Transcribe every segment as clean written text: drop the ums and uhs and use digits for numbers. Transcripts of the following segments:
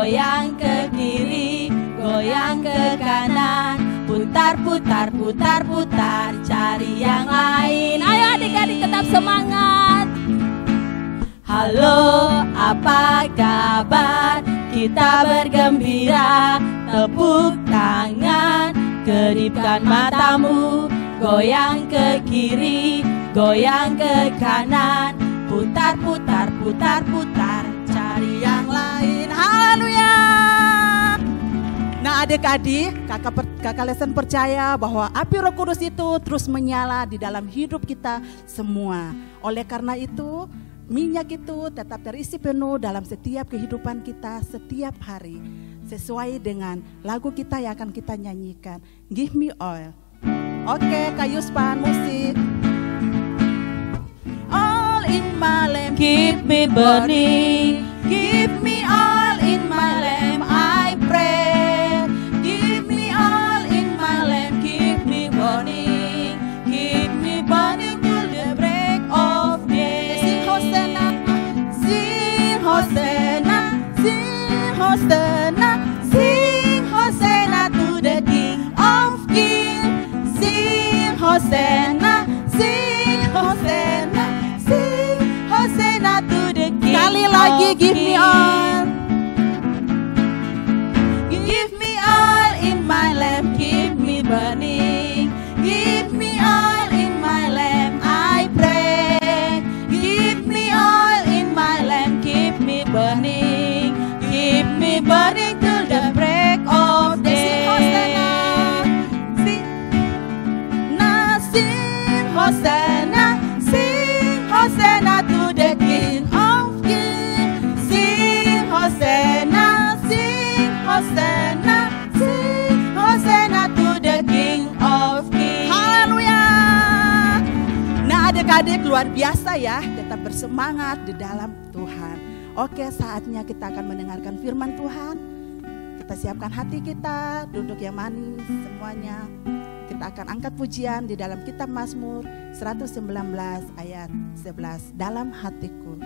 goyang ke kiri, goyang ke kanan, putar, putar, putar, putar, cari yang lain. Ayo adik-adik tetap semangat. Halo, apa kabar? Kita bergembira, tepuk tangan, kedipkan matamu, goyang ke kiri, goyang ke kanan, putar, putar, putar, putar, cari yang lain. Haleluya. Nah adik-adik, kakak Lesen percaya bahwa api Roh Kudus itu terus menyala di dalam hidup kita semua. Oleh karena itu, minyak itu tetap terisi penuh dalam setiap kehidupan kita setiap hari. Sesuai dengan lagu kita yang akan kita nyanyikan, Give Me Oil. Oke, Kak Yuspan, musik. All in my lamp, Keep me burning, give me all in my lamp, I pray. give me all in my lamp, keep me burning till the break of day. Sing Hosanna, sing Hosanna, sing Hosanna, sing Hosanna to the King of Kings. Sing Hosanna, sing Hosanna, sing Hosanna to the King. Sekali lagi, give me all. Give me all in my lamp, keep me burning. Give me all in my lamp, I pray. Give me all in my lamp, keep me burning. Keep me burning till the break of day. Sing Hosanna, Sing Hosanna to the King of Kings. Sing Hosanna, sing Hosanna, sing Hosanna to the King of Kings. haleluya. Nah adik-adik luar biasa ya, tetap bersemangat di dalam Tuhan. Oke, saatnya kita akan mendengarkan firman Tuhan. Kita siapkan hati kita, duduk yang manis semuanya. Kita akan angkat pujian di dalam kitab Mazmur 119 ayat 11. Dalam hatiku.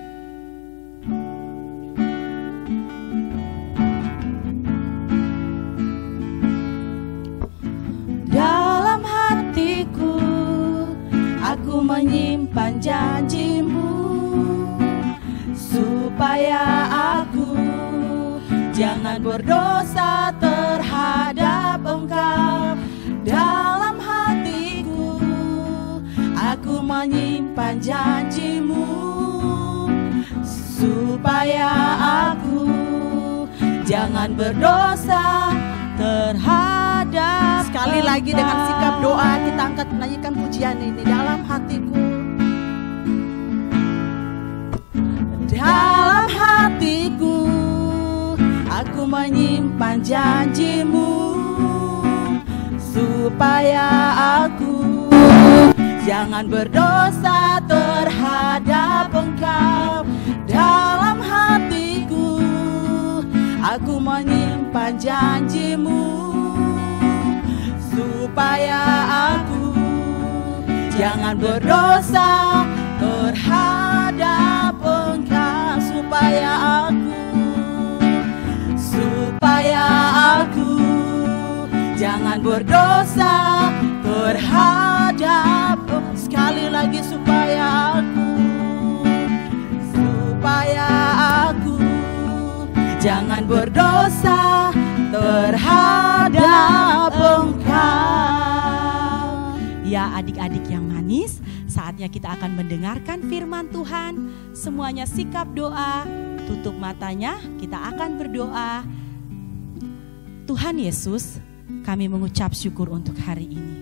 Dalam hatiku aku menyimpan janjimu, supaya aku jangan berdosa terhadap Engkau. Dalam hatiku aku menyimpan janjimu, supaya aku jangan berdosa terhadap. Sekali lagi dengan sikap doa kita angkat menyanyikan pujian ini. Dalam hatiku. Dalam hatiku aku menyimpan janjimu, supaya aku jangan berdosa terhadap Engkau. Dalam hatiku aku menyimpan janjimu, supaya aku jangan berdosa terhadap Engkau. Supaya aku jangan berdosa terhadap. Sekali lagi, supaya aku jangan berdosa terhadap Engkau. Ya adik-adik yang manis, saatnya kita akan mendengarkan firman Tuhan. Semuanya sikap doa, tutup matanya, kita akan berdoa. Tuhan Yesus, kami mengucap syukur untuk hari ini.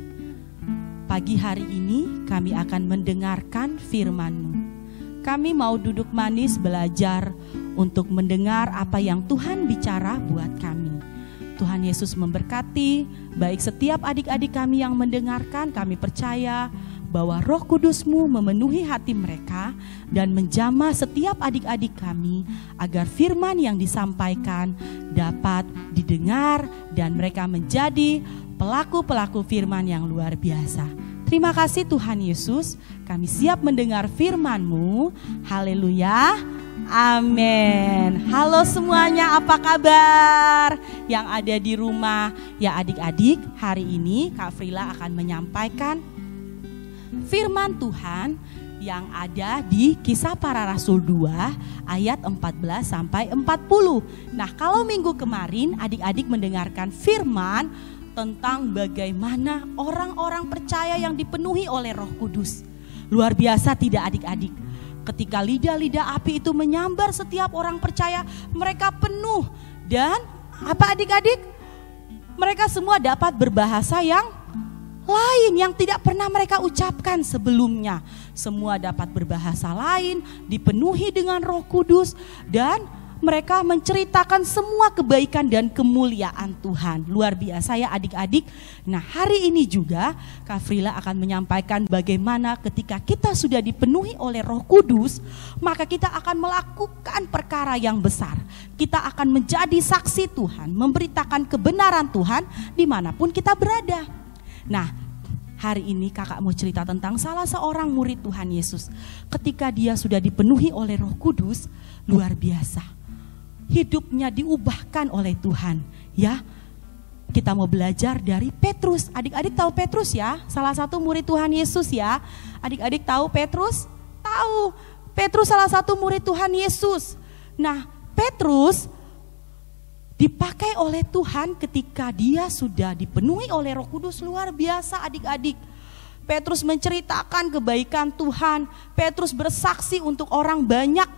Pagi hari ini kami akan mendengarkan firman-Mu. Kami mau duduk manis belajar untuk mendengar apa yang Tuhan bicara buat kami. Tuhan Yesus memberkati baik setiap adik-adik kami yang mendengarkan. Kami percaya bahwa Roh Kudus-Mu memenuhi hati mereka dan menjamah setiap adik-adik kami agar firman yang disampaikan dapat didengar dan mereka menjadi pelaku-pelaku firman yang luar biasa. Terima kasih Tuhan Yesus, kami siap mendengar firman-Mu. Haleluya. Amin. Halo semuanya, apa kabar? Yang ada di rumah, ya adik-adik, hari ini Kak Frila akan menyampaikan firman Tuhan yang ada di Kisah Para Rasul 2 ayat 14 sampai 40. Nah, kalau minggu kemarin adik-adik mendengarkan firman tentang bagaimana orang-orang percaya yang dipenuhi oleh Roh Kudus. Luar biasa tidak adik-adik? Ketika lidah-lidah api itu menyambar setiap orang percaya, mereka penuh. Dan apa adik-adik? Mereka semua dapat berbahasa yang lain yang tidak pernah mereka ucapkan sebelumnya. Semua dapat berbahasa lain, dipenuhi dengan Roh Kudus, dan mereka menceritakan semua kebaikan dan kemuliaan Tuhan. Luar biasa ya adik-adik. Nah, hari ini juga Kak Frila akan menyampaikan bagaimana ketika kita sudah dipenuhi oleh Roh Kudus, maka kita akan melakukan perkara yang besar. Kita akan menjadi saksi Tuhan, memberitakan kebenaran Tuhan dimanapun kita berada. Nah, hari ini kakak mau cerita tentang salah seorang murid Tuhan Yesus. Ketika dia sudah dipenuhi oleh Roh Kudus, luar biasa. Hidupnya diubahkan oleh Tuhan. Ya, kita mau belajar dari Petrus. Adik-adik tahu Petrus ya? Salah satu murid Tuhan Yesus ya. Adik-adik tahu Petrus? Tahu. Petrus salah satu murid Tuhan Yesus. Nah, Petrus dipakai oleh Tuhan ketika dia sudah dipenuhi oleh Roh Kudus. Luar biasa adik-adik. Petrus menceritakan kebaikan Tuhan. Petrus bersaksi untuk orang banyak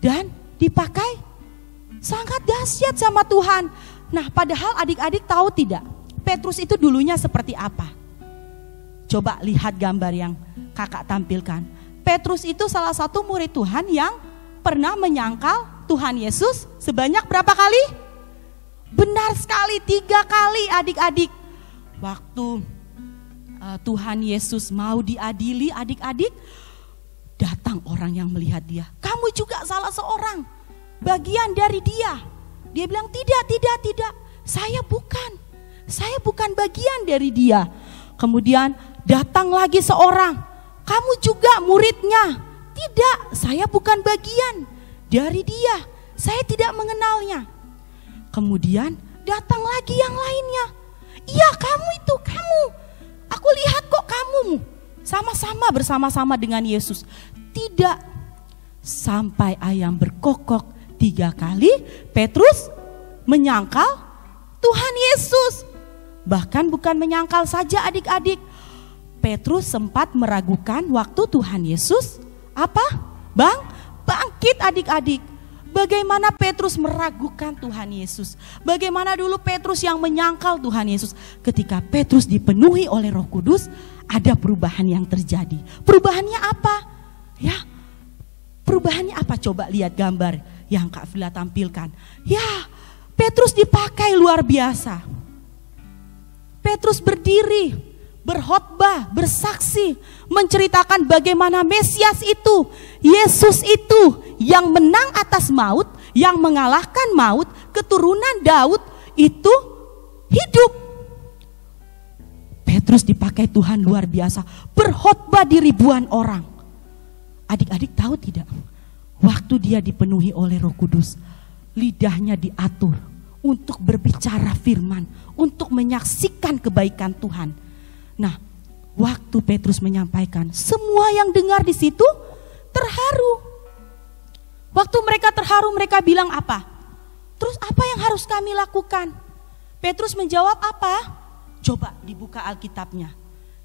dan dipakai sangat dahsyat sama Tuhan. Nah, padahal adik-adik tahu tidak? Petrus itu dulunya seperti apa? Coba lihat gambar yang kakak tampilkan. Petrus itu salah satu murid Tuhan yang pernah menyangkal Tuhan Yesus sebanyak berapa kali? Benar sekali, 3 kali adik-adik. Waktu Tuhan Yesus mau diadili adik-adik, datang orang yang melihat dia. Kamu juga salah seorang, bagian dari dia. Dia bilang tidak, saya bukan bagian dari dia. Kemudian datang lagi seorang, kamu juga muridnya. Tidak, saya bukan bagian dari dia, saya tidak mengenalnya. Kemudian datang lagi yang lainnya. Iya, kamu itu, kamu. Aku lihat kok kamu sama-sama bersama-sama dengan Yesus. Tidak. Sampai ayam berkokok 3 kali, Petrus menyangkal Tuhan Yesus. Bahkan bukan menyangkal saja adik-adik. Petrus sempat meragukan waktu Tuhan Yesus bangkit adik-adik. Bagaimana Petrus meragukan Tuhan Yesus? Bagaimana dulu Petrus yang menyangkal Tuhan Yesus? Ketika Petrus dipenuhi oleh Roh Kudus, ada perubahan yang terjadi. Perubahannya apa? Ya, perubahannya apa? Coba lihat gambar yang Kak Frila tampilkan. Ya, Petrus dipakai luar biasa. Petrus berdiri, berkhotbah, bersaksi, menceritakan bagaimana Mesias itu, Yesus itu yang menang atas maut, yang mengalahkan maut, keturunan Daud itu hidup. Petrus dipakai Tuhan luar biasa, berkhotbah di ribuan orang. Adik-adik tahu tidak? Waktu dia dipenuhi oleh Roh Kudus, lidahnya diatur untuk berbicara firman, untuk menyaksikan kebaikan Tuhan. Nah, waktu Petrus menyampaikan, semua yang dengar di situ terharu. Waktu mereka terharu, mereka bilang apa? Terus apa yang harus kami lakukan? Petrus menjawab apa? Coba dibuka Alkitabnya.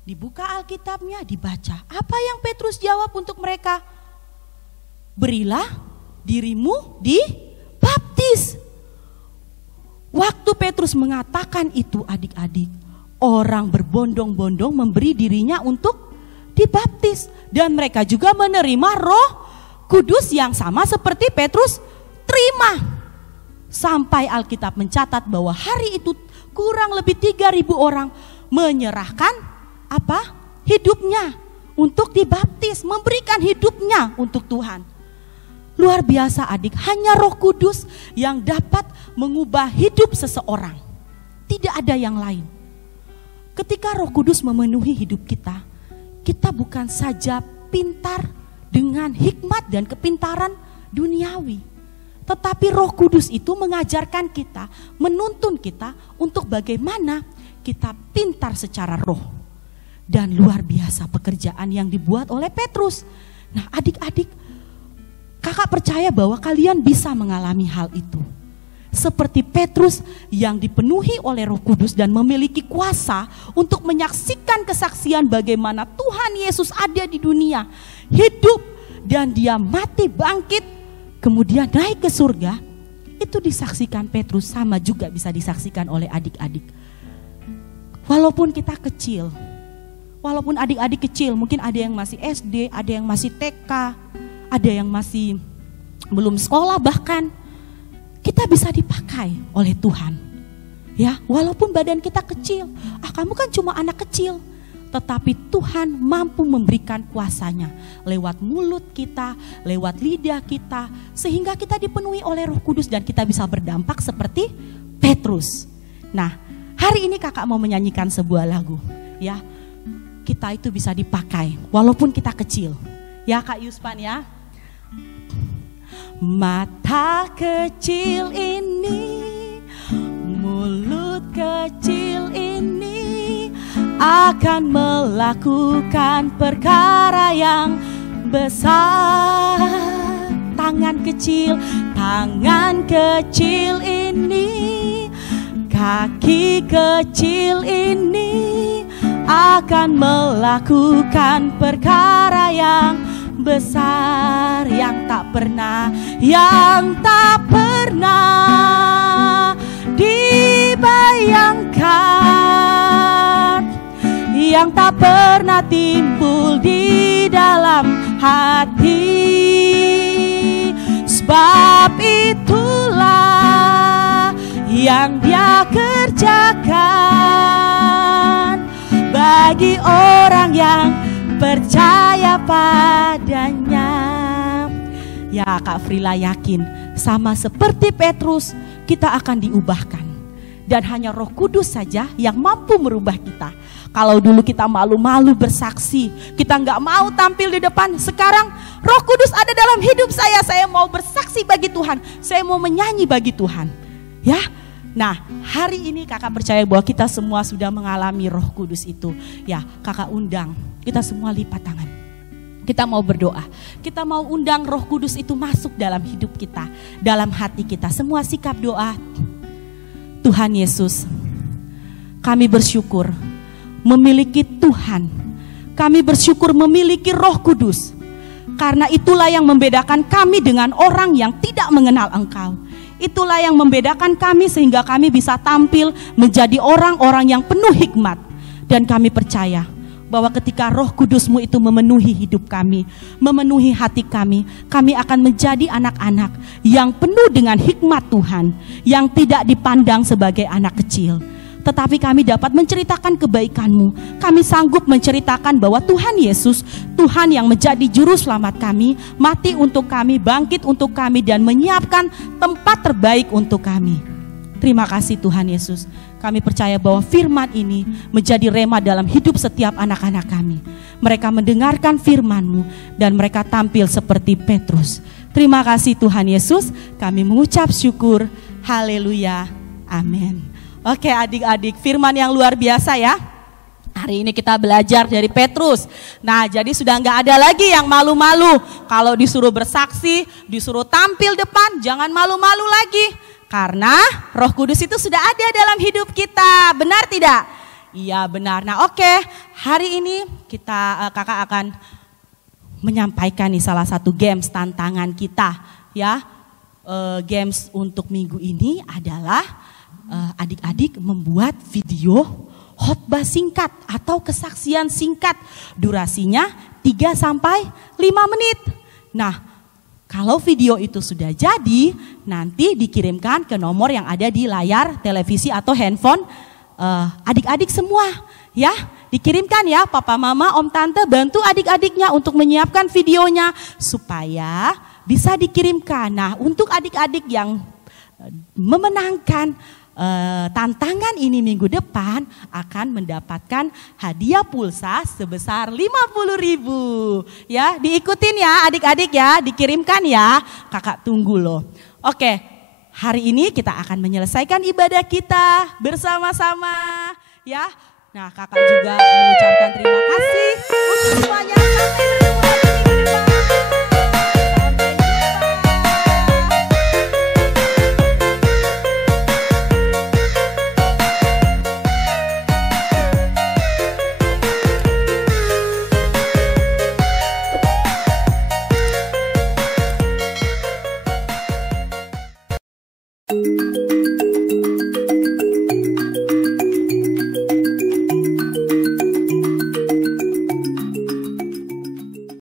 Dibuka Alkitabnya, dibaca. Apa yang Petrus jawab untuk mereka? Berilah dirimu dibaptis. Waktu Petrus mengatakan itu adik-adik, orang berbondong-bondong memberi dirinya untuk dibaptis. Dan mereka juga menerima Roh Kudus yang sama seperti Petrus terima. Sampai Alkitab mencatat bahwa hari itu kurang lebih 3.000 orang menyerahkan apa? Hidupnya untuk dibaptis, memberikan hidupnya untuk Tuhan. Luar biasa adik, hanya Roh Kudus yang dapat mengubah hidup seseorang. Tidak ada yang lain. Ketika Roh Kudus memenuhi hidup kita, kita bukan saja pintar dengan hikmat dan kepintaran duniawi. Tetapi Roh Kudus itu mengajarkan kita, menuntun kita untuk bagaimana kita pintar secara roh. Dan luar biasa pekerjaan yang dibuat oleh Petrus. Nah, adik-adik, kakak percaya bahwa kalian bisa mengalami hal itu. Seperti Petrus yang dipenuhi oleh Roh Kudus dan memiliki kuasa untuk menyaksikan kesaksian bagaimana Tuhan Yesus ada di dunia, hidup dan dia mati bangkit, kemudian naik ke surga. Itu disaksikan Petrus, sama juga bisa disaksikan oleh adik-adik. Walaupun kita kecil, walaupun adik-adik kecil, mungkin ada yang masih SD, ada yang masih TK, ada yang masih belum sekolah bahkan, kita bisa dipakai oleh Tuhan. Ya, walaupun badan kita kecil, kamu kan cuma anak kecil, tetapi Tuhan mampu memberikan kuasanya lewat mulut kita, lewat lidah kita, sehingga kita dipenuhi oleh Roh Kudus dan kita bisa berdampak seperti Petrus. Nah, hari ini kakak mau menyanyikan sebuah lagu, ya. Kita itu bisa dipakai walaupun kita kecil. Ya Kak Yuspan ya. Mata kecil ini, mulut kecil ini akan melakukan perkara yang besar. Tangan kecil ini, kaki kecil ini akan melakukan perkara yang besar, yang tak pernah dibayangkan, yang tak pernah timbul di dalam hati. Sebab itulah yang Dia kerjakan bagi orang yang percaya padanya. Ya Kak Frila yakin sama seperti Petrus kita akan diubahkan. Dan hanya Roh Kudus saja yang mampu merubah kita. Kalau dulu kita malu-malu bersaksi, kita nggak mau tampil di depan. Sekarang Roh Kudus ada dalam hidup saya mau bersaksi bagi Tuhan, saya mau menyanyi bagi Tuhan. Ya, nah hari ini kakak percaya bahwa kita semua sudah mengalami Roh Kudus itu. Ya, kakak undang kita semua lipat tangan. Kita mau berdoa, kita mau undang Roh Kudus itu masuk dalam hidup kita, dalam hati kita. Semua sikap doa. Tuhan Yesus, kami bersyukur memiliki Tuhan. Kami bersyukur memiliki Roh Kudus. Karena itulah yang membedakan kami dengan orang yang tidak mengenal Engkau. Itulah yang membedakan kami sehingga kami bisa tampil menjadi orang-orang yang penuh hikmat. Dan kami percaya bahwa ketika Roh Kudus-Mu itu memenuhi hidup kami, memenuhi hati kami, kami akan menjadi anak-anak yang penuh dengan hikmat Tuhan, yang tidak dipandang sebagai anak kecil. Tetapi kami dapat menceritakan kebaikan-Mu. Kami sanggup menceritakan bahwa Tuhan Yesus, Tuhan yang menjadi juru selamat kami, mati untuk kami, bangkit untuk kami, dan menyiapkan tempat terbaik untuk kami. Terima kasih Tuhan Yesus. Kami percaya bahwa firman ini menjadi rema dalam hidup setiap anak-anak kami. Mereka mendengarkan firman-Mu dan mereka tampil seperti Petrus. Terima kasih Tuhan Yesus. Kami mengucap syukur. Haleluya. Amin. Oke adik-adik, firman yang luar biasa ya. Hari ini kita belajar dari Petrus. Nah, jadi sudah nggak ada lagi yang malu-malu. Kalau disuruh bersaksi, disuruh tampil depan, jangan malu-malu lagi. Karena Roh Kudus itu sudah ada dalam hidup kita. Benar tidak? Iya benar. Nah oke, hari ini kakak akan menyampaikan nih salah satu games tantangan kita. Ya, games untuk minggu ini adalah adik-adik membuat video khotbah singkat atau kesaksian singkat. Durasinya 3-5 menit. Nah, kalau video itu sudah jadi, nanti dikirimkan ke nomor yang ada di layar televisi atau handphone adik-adik semua. Ya, dikirimkan ya, papa, mama, om, tante, bantu adik-adiknya untuk menyiapkan videonya supaya bisa dikirimkan. Nah, untuk adik-adik yang memenangkan tantangan ini minggu depan akan mendapatkan hadiah pulsa sebesar 50.000. Ya, diikutin ya adik-adik ya, dikirimkan ya. Kakak tunggu loh. Oke, hari ini kita akan menyelesaikan ibadah kita bersama-sama ya. Nah, kakak juga mengucapkan terima kasih untuk semuanya. Sampai jumpa.